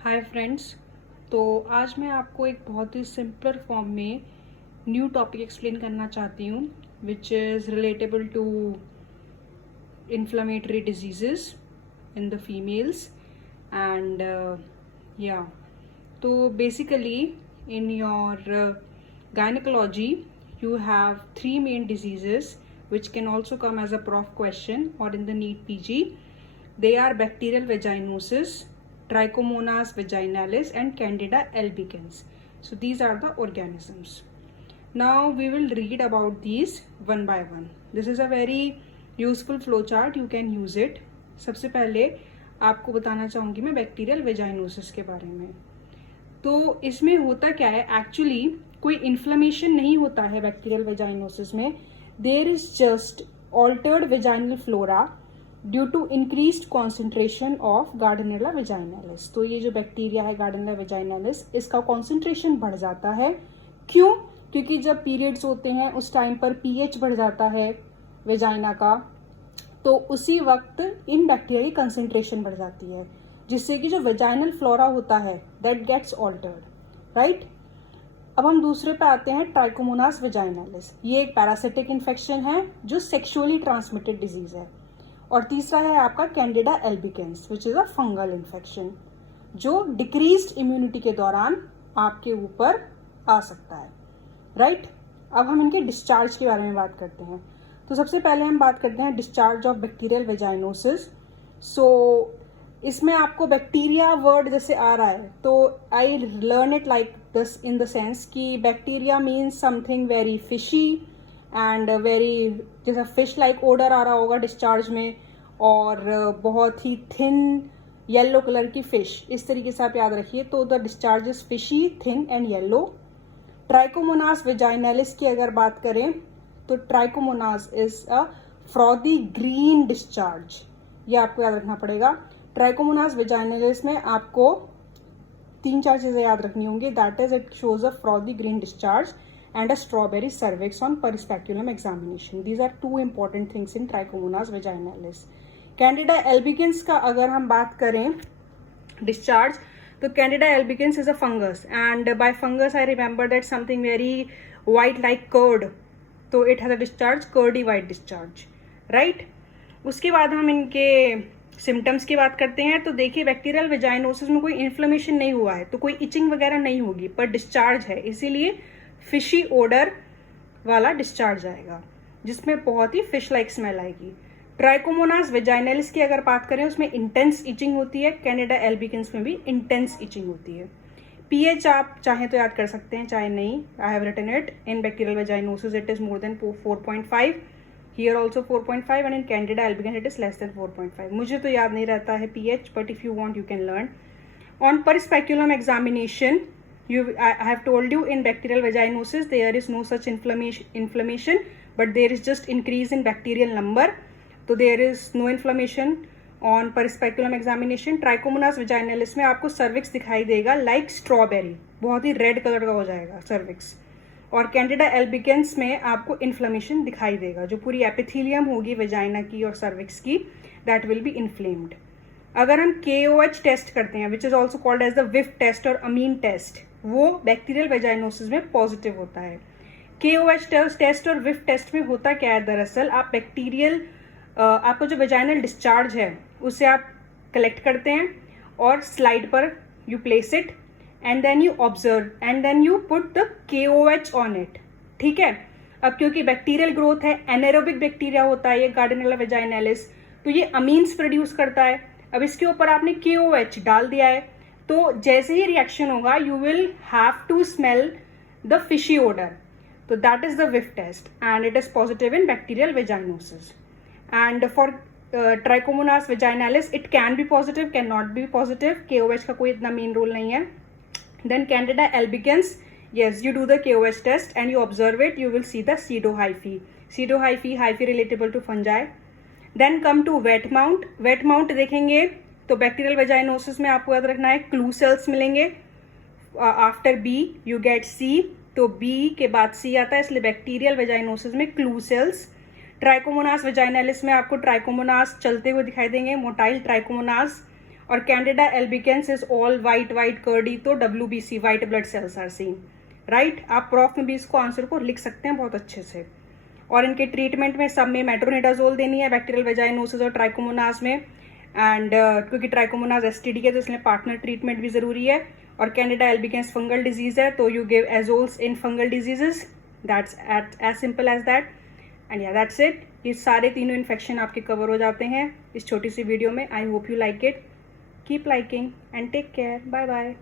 Hi friends. तो आज मैं आपको एक बहुत ही सिंपलर फॉर्म में न्यू टॉपिक एक्सप्लेन करना चाहती हूँ which is relatable to inflammatory diseases in the females and yeah, so basically in your gynecology you have three main diseases which can also come as a prof question or in the NEET PG. They are bacterial vaginosis, trichomonas vaginalis and Candida albicans. So these are the organisms. Now we will read about these one by one. This is a very useful flow chart, you can use it. सबसे पहले आपको बताना चाहूँगी मैं bacterial वेजाइनोसिस के बारे में। तो इसमें होता क्या है, एक्चुअली कोई इन्फ्लेमेशन नहीं होता है बैक्टीरियल वेजाइनोसिस में। There is just altered vaginal flora due to increased concentration of Gardnerella vaginalis. तो ये जो बैक्टीरिया है गार्डनेला वेजाइनालिस, इसका कॉन्सेंट्रेशन बढ़ जाता है। क्यों? क्योंकि जब पीरियड्स होते हैं उस टाइम पर पीएच बढ़ जाता है वेजाइना का, तो उसी वक्त इन बैक्टीरिया की कंसेंट्रेशन बढ़ जाती है, जिससे कि जो वेजाइनल फ्लोरा होता है दैट गेट्स ऑल्टर्ड, राइट। अब हम दूसरे पे आते हैं, ट्राइकोमोनास वेजाइनालिस। ये एक पैरासिटिक इन्फेक्शन है जो सेक्सुअली ट्रांसमिटेड डिजीज है। और तीसरा है आपका Candida albicans which is a fungal infection जो डिक्रीज्ड इम्यूनिटी के दौरान आपके ऊपर आ सकता है, राइट। अब हम इनके डिस्चार्ज के बारे में बात करते हैं। तो सबसे पहले हम बात करते हैं discharge of bacterial vaginosis. So इसमें आपको बैक्टीरिया वर्ड जैसे आ रहा है तो I learn it like this in the sense कि bacteria means something very fishy and very, जैसा फिश लाइक ओडर आ रहा होगा डिस्चार्ज में, और बहुत ही थिन येलो कलर की फिश, इस तरीके से आप याद रखिए। तो the discharge is fishy, thin and yellow. Trichomonas vaginalis की अगर बात करें तो trichomonas is a frothy green discharge, ये आपको याद रखना पड़ेगा। ट्राइकोमोनास वेजाइनालिस में आपको 3-4 चीजें याद रखनी होंगी। That is it shows a frothy green discharge and a strawberry cervix on per speculum examination. These are 2 important things in Trichomonas vaginalis. Candida albicans का अगर हम बात करें डिस्चार्ज, तो Candida albicans is a fungus and by fungus I remember that something very white like curd, तो it has a discharge curdy white discharge, right. उसके बाद हम इनके सिम्टम्स की बात करते हैं। तो देखिए बैक्टीरियल वेजाइनोसिस में कोई इन्फ्लेमेशन नहीं हुआ है तो कोई इचिंग वगैरह नहीं होगी, पर डिस्चार्ज है, इसीलिए फिशी ओडर वाला डिस्चार्ज आएगा जिसमें बहुत ही फिश लाइक स्मेल आएगी। ट्राइकोमोनास वेजाइनालिस की अगर बात करें उसमें इंटेंस इचिंग होती है। कैंडिडा एल्बिकेंस में भी इंटेंस इचिंग होती है। पीएच आप चाहे तो याद कर सकते हैं, चाहे नहीं। I have written it in bacterial vaginosis it is more than 4.5, here also 4.5 and in Candida albicans it is less than 4.5। मुझे तो याद नहीं रहता है pH, but if you want you can learn on per speculum examination. I have told you in bacterial vaginosis there is no such inflammation but there is just increase in bacterial number, so there is no inflammation on per speculum examination. Trichomonas vaginalis में आपको cervix दिखाई देगा like strawberry, बहुत ही red colour का हो जाएगा cervix. और candida albicans में आपको इन्फ्लेमेशन दिखाई देगा, जो पूरी एपिथेलियम होगी वेजाइना की और सर्विक्स की, दैट विल बी इन्फ्लेम्ड। अगर हम KOH टेस्ट करते हैं which is also called as the whiff test और अमीन टेस्ट, वो बैक्टीरियल वेजाइनोसिस में पॉजिटिव होता है। KOH टेस्ट और विफ टेस्ट में होता क्या है, दरअसल आप बैक्टीरियल आपका जो वेजाइनल डिस्चार्ज है उसे आप कलेक्ट करते हैं और स्लाइड पर you place it and then you observe and then you put the KOH on it, ठीक है। अब क्योंकि बैक्टीरियल ग्रोथ है, एनारोबिक बैक्टीरिया होता है ये गार्डनेला वेजाइनालिस, तो ये अमीन्स प्रोड्यूस करता है। अब इसके ऊपर आपने KOH डाल दिया है तो जैसे ही रिएक्शन होगा you will have to smell the fishy odour, तो that is the whiff test and it is positive in bacterial vaginosis. And for trichomonas vaginalis it can be positive, cannot be positive, KOH का कोई इतना main role नहीं है। Then Candida albicans, yes you do the KOH test and you observe it, you will see the pseudohyphae, hyphae relatable to fungi। Then come to wet mount, wet mount देखेंगे तो bacterial vaginosis में आपको याद रखना है clue sales मिलेंगे। After B you get C, तो B के बाद C आता है, इसलिए बैक्टीरियल वेजाइनोसिस में क्लू सेल्स। ट्राइकोमोनास वेजाइनालिस में आपको ट्राइकोमोनास चलते हुए दिखाई देंगे, मोटाइल ट्राइकोमोनास। और candida albicans is all white curdy, तो WBC white blood cells are seen, right. आप प्रॉफ में भी इसको आंसर को लिख सकते हैं बहुत अच्छे से। और इनके ट्रीटमेंट में सब में मेट्रोनिडाजोल देनी है बैक्टीरियल वेजाइनोसिस और ट्राइकोमोनाज में, एंड क्योंकि ट्राइकोमोनाज STD है तो इसलिए पार्टनर ट्रीटमेंट भी ज़रूरी है। और कैंडिडा एल्बिकेंस फंगल डिजीज़ है तो you give azoles in fungal diseases, that's as simple as that. And yeah that's it. ये सारे तीनों इन्फेक्शन आपके कवर हो जाते हैं इस छोटी सी वीडियो में। I hope you like it, keep liking and take care, bye bye.